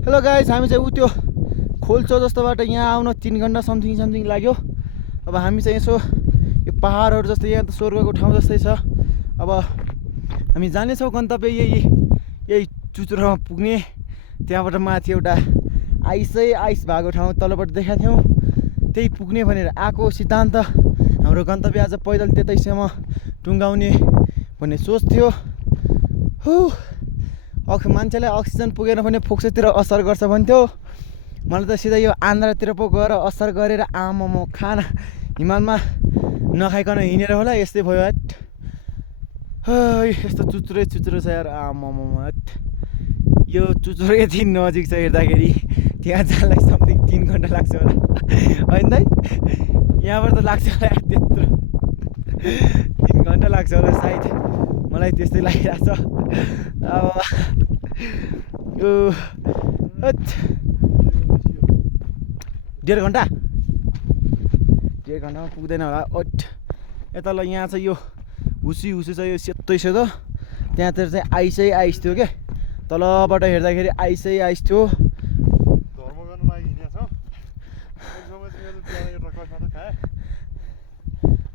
Hello guys, हामी चाहिँ त्यो खोल्चो जस्तोबाट यहाँ आउन 3 घन्टा समथिङ लाग्यो। अब हामी चाहिँ यसो यो पहाडहरू जस्तै यहाँ त स्वर्गको ठाउँ जस्तै छ। अब हामी जानेछौँ गन्तव्य यही चुचुरोमा पुग्ने। त्यहाँबाट माथि एउटा आइस भएको ठाउँ तलबाट देखाएको थियौँ, त्यही पुग्ने भनेर आएको सिद्धान्त। हाम्रो गन्तव्य आज पैदल त्यतैसम्म टुङ्गाउने भन्ने सोच थियो। मान्छेलाई अक्सिजन पुगेन भने फोक्सोतिर असर गर्छ भन्थ्यो। मलाई त सिधै यो आन्ध्रतिर पो गएर असर गरेर आमामा खाना हिमालमा नखाइकन हिँडेर होला यस्तै भयो। यस्तो चुचुरो छ यार आमामा। यो चुचुरो यति नजिक छ हेर्दाखेरि त्यहाँ जानलाई समथिङ 3 घन्टा लाग्छ होला होइन दाइ? यहाँबाट त लाग्छ होला यार त्यत्रो 3 घन्टा लाग्छ होला सायद, मलाई त्यस्तै लागिरहेछ। अब 1.5 घन्टामा पुग्दैन होला। यता ल यहाँ चाहिँ यो हुसी छ, यो सेतो त्यहाँतिर चाहिँ आइस थियो क्या। तलबाट हेर्दाखेरि आइस थियो।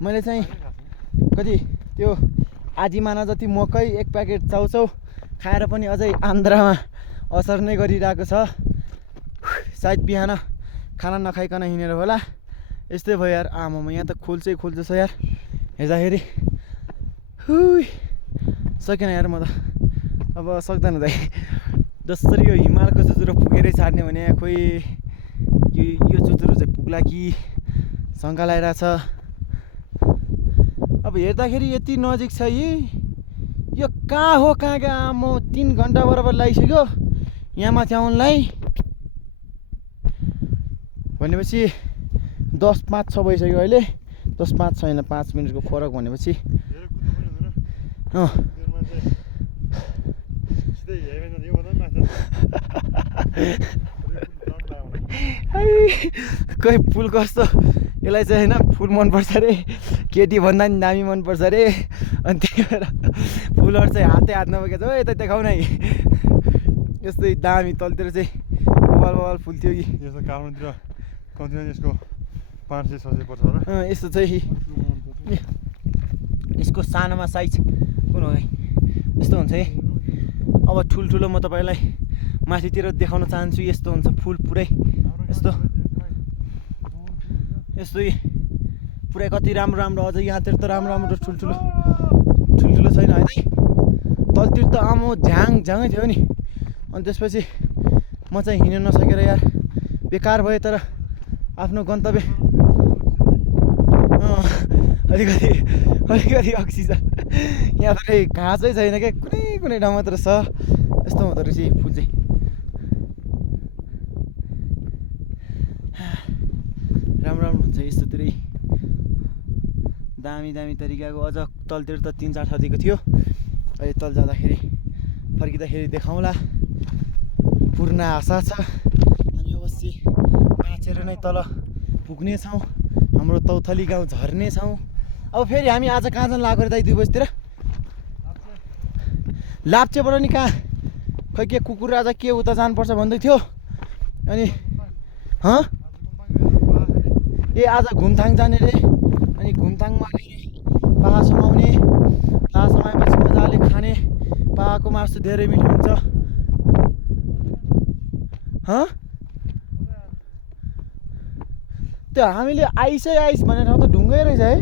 मैले चाहिँ कति त्यो आजीमाना जति मकै 1 प्याकेट चाउचाउ खाएर पनि अझै आन्द्रामा असर नै गरिरहेको छ। सायद बिहान खाना नखाइकन हिँडेर होला यस्तै भयो यार आमामा। यहाँ त खोल्छ छ यार हेर्दाखेरि। सकेन यार म त अब सक्दैन दाइ। जसरी यो हिमालको चुचुरो पुगेरै छाड्ने भने खोइ यो चुचुरो चाहिँ पुग्ला कि शङ्का लागिरहेछ। अब हेर्दाखेरि यति नजिक छ यो कहाँ हो कहाँ आमा। 3 घन्टा बराबर लागिसक्यो यहाँ माथि आउनलाई। भनेपछि 10:05 भइसक्यो अहिले। 10:05 छैन, 5 मिनटको फरक भनेपछि खोइ फुल कस्तो यसलाई चाहिँ होइन, फुल मनपर्छ अरे, केटी भन्दा नि दामी मनपर्छ अरे। अनि त्यही भएर फुलहरू चाहिँ हात नबोकेको छ। यता देखाउ न यस्तै दामी। तलतिर चाहिँ बवाल फुल थियो कि यस्तो काठमाडौँतिर कम्तीमा यसको 500-600 पर्छ होला। यस्तो चाहिँ यसको सानोमा साइज कुन हो यस्तो हुन्छ है। अब ठुल्ठुलो म तपाईँलाई माथितिर देखाउन चाहन्छु। यस्तो हुन्छ फुल पुरै यस्तो पुरै कति राम्रो अझ यहाँतिर त राम्रो ठुल्ठुलो छैन है। तलतिर त आमो झ्याङै थियो नि। अनि त्यसपछि म चाहिँ हिँड्न नसकेर यार बेकार भयो। तर आफ्नो गन्तव्य अलिकति अक्सिजन यहाँ त घाँसै छैन क्या, कुनै ठाउँ मात्र छ। यस्तो हुँदो रहेछ फुल चाहिँ। राम्रो हुन्छ यस्तोतिरै दामी तरिकाको। अझ तलतिर त 3-4 छदिको थियो। अहिले तल जाँदाखेरि फर्किँदाखेरि देखाउँला। पूर्ण आशा छ हामी अवश्य बाँचेर नै तल पुग्नेछौँ। हाम्रो तौथली गाउँ झर्नेछौँ। अब फेरि हामी आज कहाँ जान लागेको दाइ? 2 बजीतिर लाप्चेबाट नि कहाँ खै के कुकुर राजा के उता जानुपर्छ भन्दै थियो। अनि आज घुमथाङ जाने रे। अनि घुमथाङमा पाहा समाउने, पाहा समाएपछि मजाले खाने। पाहाको मासु धेरै मिठो हुन्छ। त्यो हामीले आइस भन्ने ठाउँ त ढुङ्गै रहेछ है।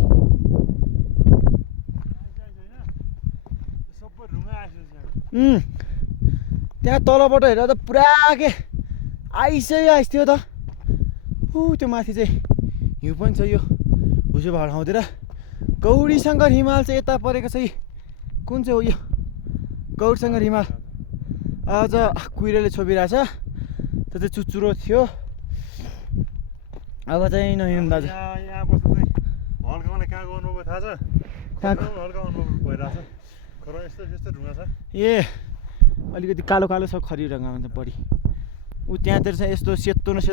त्यहाँ तलबाट हेरेर त पुरा के आइस थियो त। त्यो माथि चाहिँ हिउँ पनि छ। यो हुसो भएको ठाउँतिर गौरीशङ्कर हिमाल चाहिँ यता परेको छ। कुन चाहिँ हो यो गौरीशङ्कर हिमाल? आज कुहिरोले छोपिरहेछ। त्यो चाहिँ चुचुरो थियो। अब चाहिँ नहिँड्नु दाजु। यहाँ बस्दा चाहिँ हल्काउने कहाँ गर्नुभयो थाहा छ? हल्का अनुभव भइरहेछ। यस्तो ढुङ्गा छ। अलिकति कालो छ खरी रङ्ग हुन्छ बढी। त्यहाँतिर चाहिँ यस्तो सेतो छ।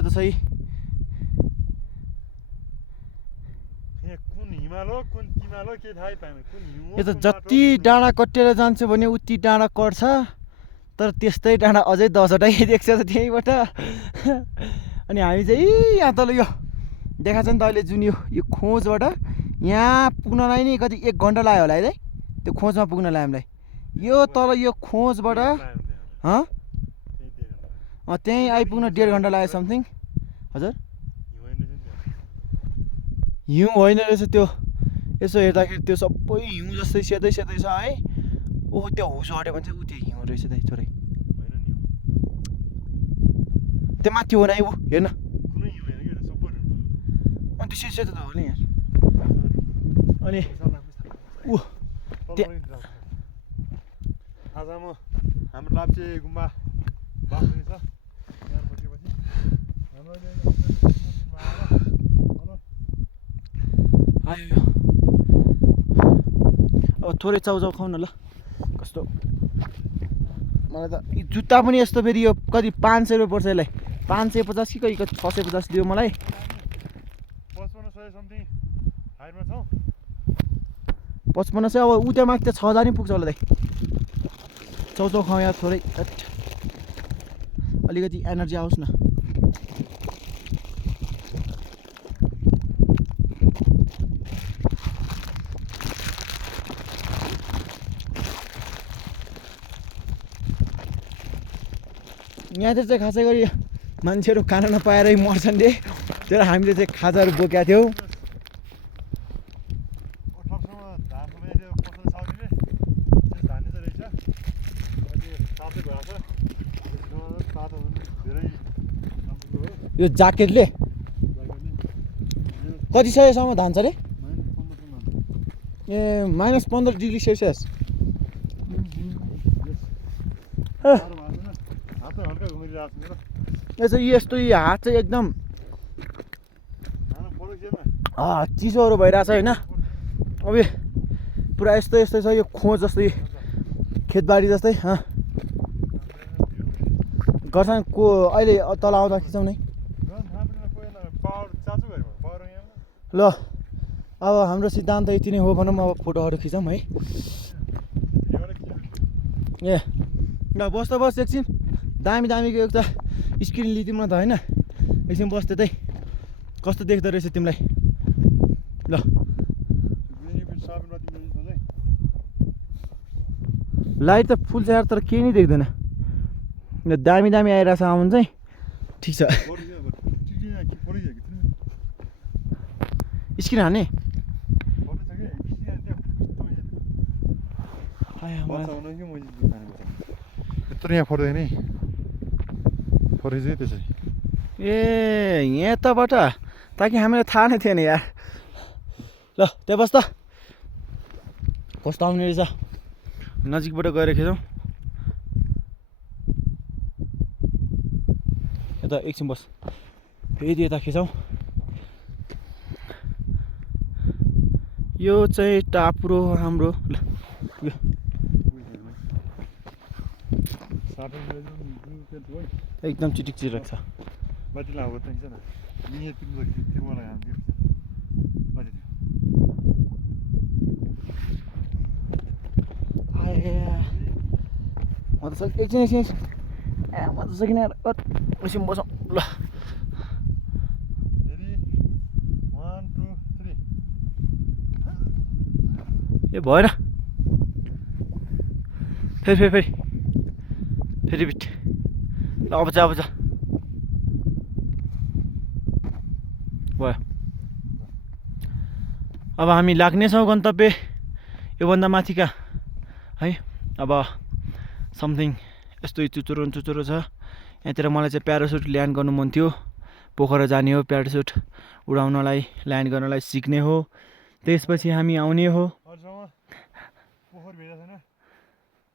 यो त जति डाँडा कटेर जान्छु भने उति डाँडा कट्छ। तर त्यस्तै डाँडा अझै 10वटा देख्छ त त्यहीँबाट। अनि हामी चाहिँ यहाँ तल यो देखाएको छ नि त अहिले जुन यो खोजबाट यहाँ पुग्नलाई नि कति 1 घन्टा लाग्यो होला है दाइ त्यो खोजमा पुग्नलाई हामीलाई। यो तल यो खोजबाट त्यहीँ आइपुग्न 1.5 घन्टा लाग्यो समथिङ। हजुर हिउँ होइन रहेछ त्यो, यसो हेर्दाखेरि त्यो सबै हिउँ जस्तै सेतै सेतै छ है। ओहो त्यो हुसो हट्यो भने चाहिँ ऊ त्यो हिउँ रहेछ दाइ थोरै त्यो माथि हो न ऊ हेर्न अनि त्यो सेतो त हो नि यहाँ। अनि ऊ आज म हाम्रो लाप्चे गुम्बा बाँच्ने छ यहाँ बसेपछि हाम्रो आयो यो अब थोरै चाउचाउ खाउँ न ल। कस्तो मलाई त जुत्ता पनि यस्तो फेरि यो कति 500 रुपियाँ पर्छ यसलाई, 550 कि कति 650 दियो मलाई। 5500 समथिङ हाइटमा छौँ। 5500 अब उ त्यहाँ माथि त 6000 नि पुग्छ होला दाइ। चाउचाउ खाउँ यार थोरै अलिकति एनर्जी आओस् न। यहाँतिर चाहिँ खासै गरी मान्छेहरू खाना नपाएरै मर्छन् रे, तर हामीले चाहिँ खाजाहरू बोकेका थियौँ। यो ज्याकेटले कति सयसम्म धान्छ रे? ए -15 डिग्री सेल्सियस। यस्तो हात चाहिँ एकदम चिसोहरू भइरहेछ होइन। अब पुरा यस्तो यस्तै छ यो खोज जस्तै खेतबारी जस्तै गर्छन् को अहिले तल आउँदा खिचौँ नै ल। अब हाम्रो सिद्धान्त यति नै हो भनौँ, अब फोटोहरू खिचौँ है। ए ल बस् एकछिन, दामी दामीको एउटा स्क्रिन लिदिउँ न त होइन। एकछिन बस्दै त्यही कस्तो देख्दो रहेछ तिमीलाई ल। लाइट त फुल छ यार तर केही नै देख्दैन। दामी दामी आइरहेछ आउनु चाहिँ ठिक छ। स्क्रिन हाने यत्रो यहाँ फोर्दैन है फोरेछ त्यसरी। ए यताबाट ताकि हामीलाई थाहा नै थिएन यार। ल त्यहाँ बस् त, कस्तो आउने रहेछ नजिकबाट गएर खिचौँ। यता एकछिन बस, फेरि यता खिचौँ। यो चाहिँ टापुरो हाम्रो ल यो एकदम चिटिक चिटिक छ। म त एकछिन एकछिन म त सकिन यार, एकछिन बसौँ ल। ए भएन फेरि फेरि फेरि फेरि बिट ल। अब चाहिँ भयो। अब हामी लाग्नेछौँ गन्तव्य योभन्दा माथिका है। अब समथिङ यस्तो चुचुरो चुचुरो छ यहाँतिर। मलाई चाहिँ प्यारासुट ल्यान्ड गर्नु मन थियो, पोखरा जाने हो प्यारासुट उडाउनलाई, ल्यान्ड गर्नलाई सिक्ने हो, त्यसपछि हामी आउने हो।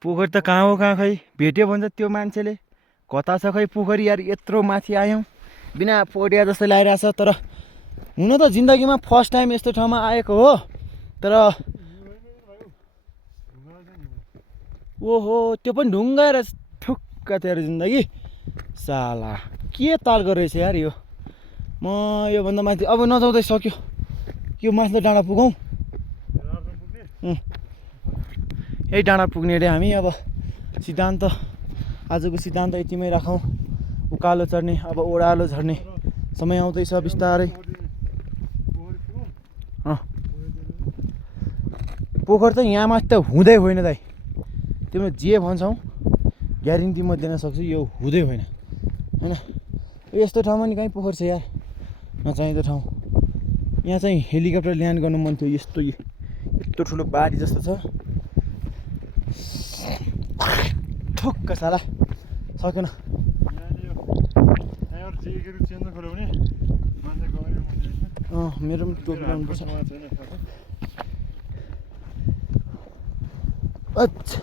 पोखरी त कहाँ हो कहाँ, खै भेट्यो भन्छ त्यो मान्छेले कता छ खै पोखरी यार। यत्रो माथि आयौँ बिना पोडिया जस्तो लागिरहेछ। तर हुन त जिन्दगीमा फर्स्ट टाइम यस्तो ठाउँमा आएको हो। तर ओहो त्यो पनि ढुङ्गा रहेछ, ठुक्क तेरो जिन्दगी साला के तालको रहेछ यार यो। म योभन्दा माथि अब नजाउँदै सक्यो, यो माथिल्लो डाँडा पुगौँ। यही डाँडा पुग्ने अरे हामी। अब सिद्धान्त आजको सिद्धान्त यतिमै राखौँ। उकालो चढ्ने अब ओह्रालो झर्ने समय आउँदैछ बिस्तारै। पोखर त यहाँ माथि त हुँदै होइन दाइ, तिम्रो जे भन्छौ ग्यारेन्टी म दिन सक्छु यो हुँदै होइन होइन। यस्तो ठाउँमा नि कहीँ पोखर छ यार, नचाहिँदो ठाउँ। यहाँ चाहिँ हेलिकप्टर ल्यान्ड गर्नु मन थियो। यस्तो ठुलो बारी जस्तो छ। ठुक्क साला सकेन। मेरो पनि टोपी लाउनुपर्छ। अच्छा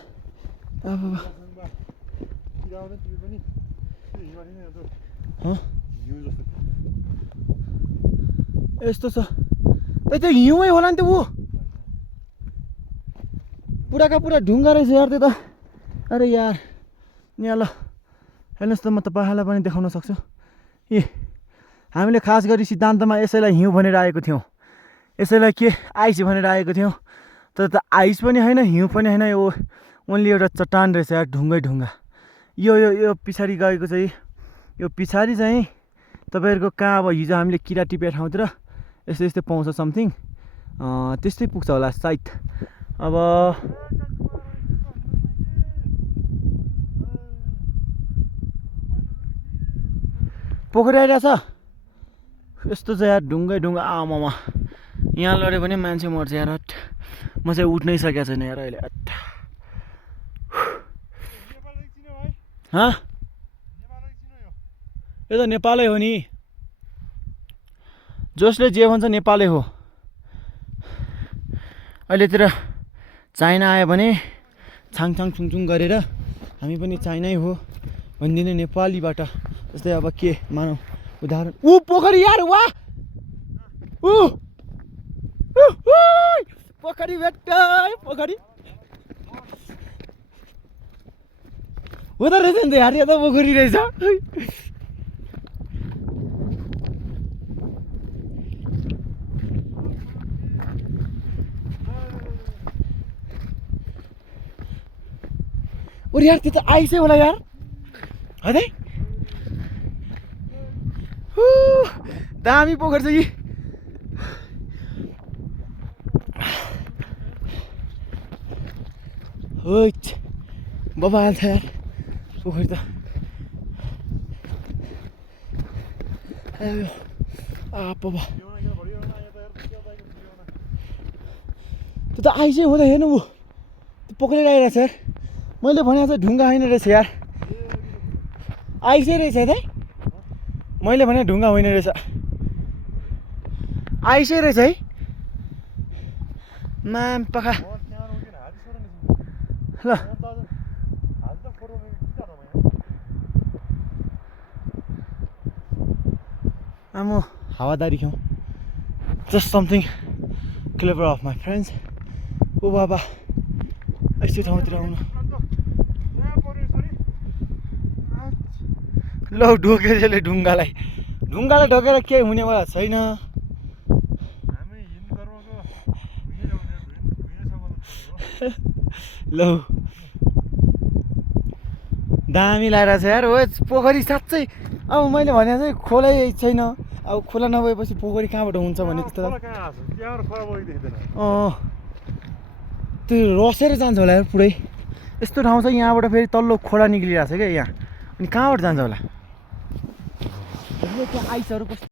यस्तो छ त्यही त हिउँै होला नि त। ऊ पुराका पुरा ढुङ्गा रहेछ यार त्यो त। अरे यार यहाँ ल हेर्नुहोस् त, म तपाईँलाई पनि देखाउन सक्छु। हामीले खास गरी सिद्धान्तमा यसैलाई हिउँ भनेर आएको थियौँ, यसैलाई के आइस भनेर आएको थियौँ। तर त आइस पनि होइन हिउँ पनि होइन, यो ओन्ली एउटा चट्टान रहेछ यार, ढुङ्गै ढुङ्गा। यो पछाडि गएको चाहिँ यो पछाडि चाहिँ तपाईँहरूको कहाँ अब हिजो हामीले किरा टिपेको ठाउँतिर यस्तै यस्तै पाउँछ समथिङ, त्यस्तै पुग्छ होला सायद। अब पोखरी आइरहेछ यस्तो छ यार, ढुङ्गै ढुङ्गा। आमामा यहाँ लड्यो भने मान्छे मर्छ यार। म चाहिँ उठ्नै सकेको छैन यार अहिले। यो त नेपालै हो नि, जसले जे भन्छ नेपालै हो। अहिलेतिर चाइना आयो भने छाङछाङ छुङछुङ गरेर हामी पनि चाइनै हो भनिदिने नेपालीबाट। जस्तै अब के मानौँ उदाहरण, ऊ पोखरी यार, वाह पोखरी भेट्टै पोखरी हुँदो रहेछ नि त यार, यो त पोखरी रहेछ। अरे यार त्यो त आइसै होला यार है। दामी पोखर छ कि। बबाल छ यार पोखरी त। बाबा त्यो त आइसै हुँदा हेर्नु ऊ त्यो पोखरी आइरहेछ यार। मैले भने चाहिँ ढुङ्गा होइन रहेछ यार, आइसै रहेछ है। मैले भने ढुङ्गा होइन रहेछ, आइसै रहेछ है। माम पखा ल आमो हावादारी खाउँ। Just something clever of my friends. ओ बाबा यस्तो ठाउँतिर आउनु। ल ढोकेर यसले ढुङ्गालाई ढोकेर केही हुनेवाला छैन। ल दामी लागेको छ यार। हो पोखरी साँच्चै अब मैले भने चाहिँ खोलै छैन। अब खोला नभएपछि पोखरी कहाँबाट हुन्छ भने जस्तो त्यो रसेर जान्छ होला यार पुरै। यस्तो ठाउँ छ यहाँबाट फेरि तल्लो खोला निक्लिरहेको छ क्या यहाँ, अनि कहाँबाट जान्छ होला। त्यहाँ आइसहरू कस्तो